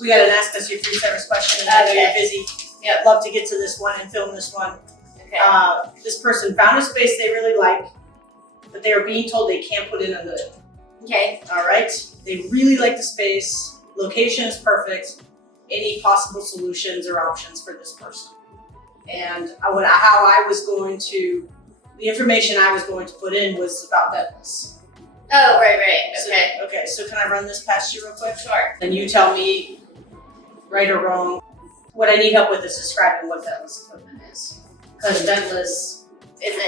We got an Ask Us Your Foodservice question, and I know you're busy. Yep. Love to get to this one and film this one. Okay. This person found a space they really like, but they are being told they can't put in a hood. Okay. All right. They really like the space. Location is perfect. Any possible solutions or options for this person? And the information I was going to put in was about Ventless. Oh, right. Okay. Okay, so can I run this past you real quick? Sure. And you tell me, right or wrong. What I need help with is describing what Ventless equipment is. Because Ventless Isn't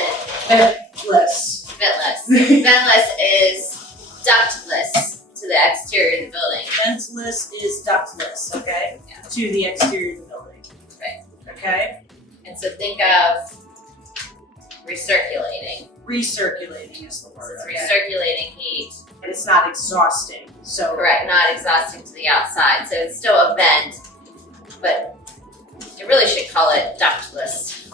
Ventless. ventless? Ventless is ductless to the exterior of the building. Ventless is ductless, okay? Yeah. To the exterior of the building. Right. Okay? And so think of recirculating. Recirculating is the So word. it's Okay? recirculating heat. And it's not exhausting. So Correct, not exhausting to the outside. So it's still a vent, but you really should call it ductless.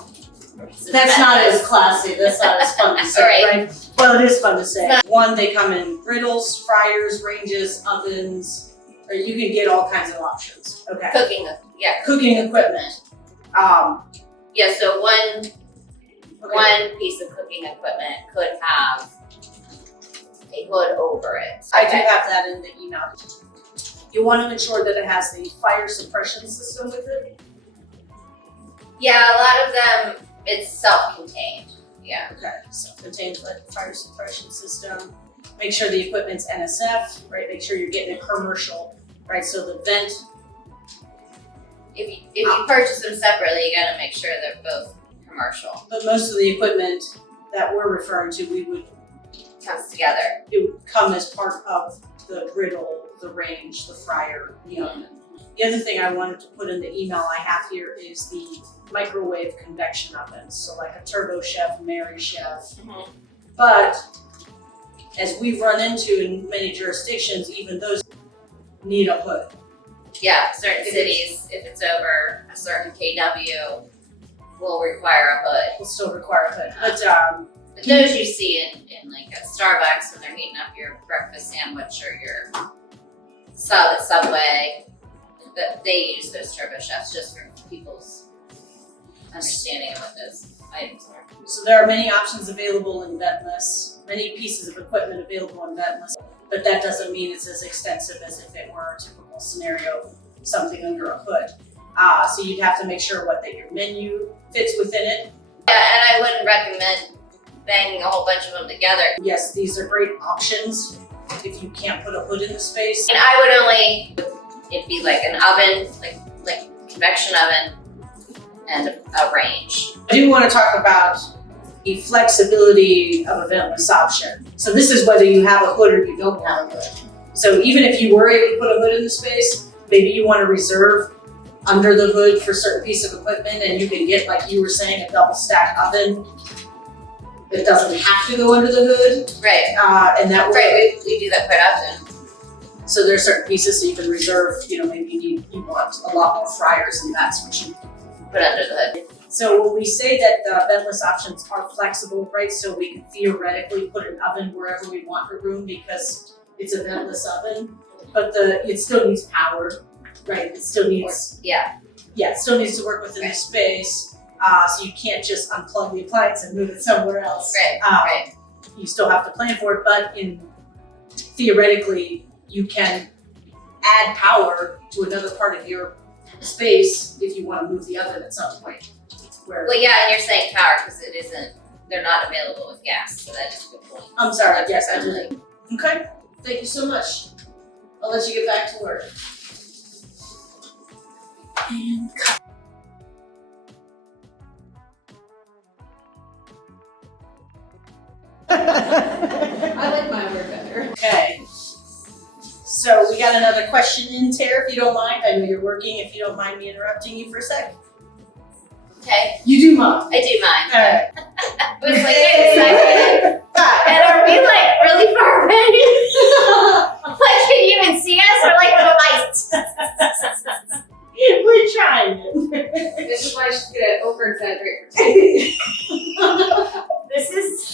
that's not as classy. That's not as fun to say, right? Well, it is fun to say. One, they come in griddles, fryers, ranges, ovens, or you can get all kinds of options. Okay. Cooking, yeah. Cooking equipment. Yeah, so one piece of cooking equipment could have a hood over it. I do have that in the email. You want to ensure that it has the fire suppression system with it. Yeah, a lot of them, it's self-contained. Yeah. Okay, so contained fire suppression system. Make sure the equipment's NSF, right? Make sure you're getting a commercial, right? So the vent. If you purchase them separately, you gotta make sure they're both commercial. But most of the equipment that we're referring to, Comes together. it would come as part of the griddle, the range, the fryer, the oven. The other thing I wanted to put in the email I have here is the microwave convection ovens. So like a Turbo Chef, Mary Chef. Mm-hmm. But as we've run into in many jurisdictions, even those need a hood. Yeah, certain cities, if it's over a certain KW, will require a hood. Will still require a hood. But those you see in like a Starbucks when they're heating up your breakfast sandwich or your sub at Subway, that they use those Turbo Chefs just for people's understanding of what those items are. So there are many options available in Ventless, many pieces of equipment available in Ventless, but that doesn't mean it's as extensive as if it were a typical scenario, something under a hood. So you'd have to make sure that your menu fits within it. Yeah, and I wouldn't recommend banging a whole bunch of them together. Yes, these are great options if you can't put a hood in the space. And I would it'd be like an oven, like convection oven and a range. I do want to talk about the flexibility of a ventless option. So this is whether you have a hood or you don't have a hood. So even if you were able to put a hood in the space, maybe you want to reserve under the hood for certain piece of equipment, and you can get, like you were saying, a double stack oven that doesn't have to go under the hood. Right. And that way, Right, we do that quite often. so there are certain pieces so you can reserve, maybe you want a lot more fryers and that's what you Put under the hood. So when we say that the ventless options are flexible, right, so we can theoretically put an oven wherever we want in a room because it's a ventless oven, but it still needs power, right? It still needs, it still needs to work within the space. So you can't just unplug the appliance and move it somewhere else. Right. You still have to plan for it, but theoretically, you can add power to another part of your space if you want to move the oven at some point. Well, yeah, and you're saying power because they're not available with gas, so that is a good point. I'm sorry, yes, I did. Okay, thank you so much. I'll let you get back to work. And cut. I like my word better. Okay. So we got another question in, Tara, if you don't mind. I know you're working, if you don't mind me interrupting you for a sec. Okay, You do mind. I do mind. All right. I was like, wait a second. And are we like really far away? Like, can you even see us? Or like little mice? We're trying. This is why she's gonna over-exaggerate. This is